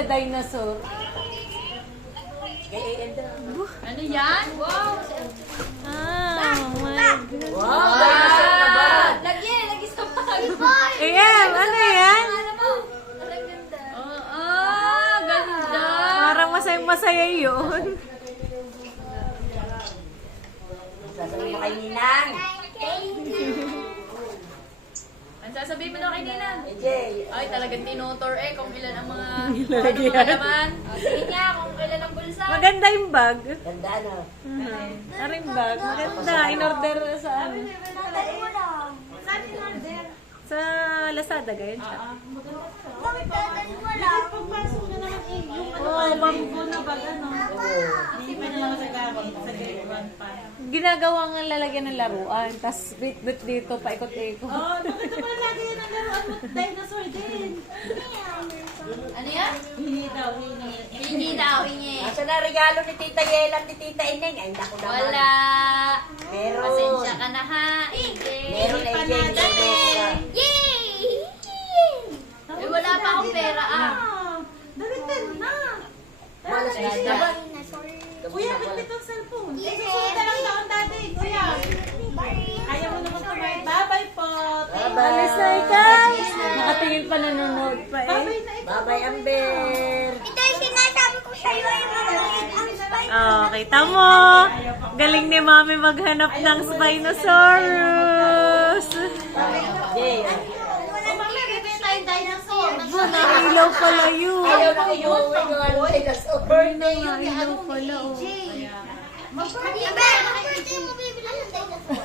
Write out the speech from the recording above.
sa dinosaur. Ano yan? Wow! Ah, oh my God. Wow, dinosaur na ba? Lagi sa bag. Ayan, ano yan? Ano mo? Ang ganda. Oo, ganda. Parang masaya yun. Sasabihin mo kay Ninang. Ang sasabihin mo na kay Nina? Jay. Ay, talagang tinutor kung ilan ang mga Lalagyan. laman. Sige nga kung ilan ang bulsa. Maganda yung bag. Ganda na. Ano yung bag? Maganda. In-order sa ano? Sa Lazada, ganyan siya. Pagpasok na naman yung bamboo na bag, ano? Hindi pa naman sa gamit, sa grade 1 pa. Ginagawa nga lalagyan ng laruan. Tapos bit-bit dito, paikot-ikot. Oh, bakit naman lagi yan ang laruan mo? Dinosaur din. Ano yan? Hingi daw, hingi. Hingi daw, hingi. Asa na regalo ni Tita Yela at ni Tita Ineng? Ay, naku naman. Wala. Meron. Pasensya ka na ha. Meron na Jay. Yay! Eh, wala pa akong pera ah. Dalitin mo na. Malas na siya. Kuya, bitbit ang cellphone. Eh, susunod na lang taon dati, kuya. Ayaw mo naman kumain. Bye-bye po. Alis na ikaw! Nakatingin pa, nanonood pa eh. Bye-bye na ito. Bye-bye, Amber. Ito yung sinasabi ko sa'yo ay mamalit ang spike. Oh, kita mo! Galing ni Mami maghanap ng Spinosaurus! Jay. Mamaya, bibili tayong dinosaur. Nakailaw pala yun! Ayaw na kayo. Dinosaur. Nakailaw pala oh. Abe, birthday mo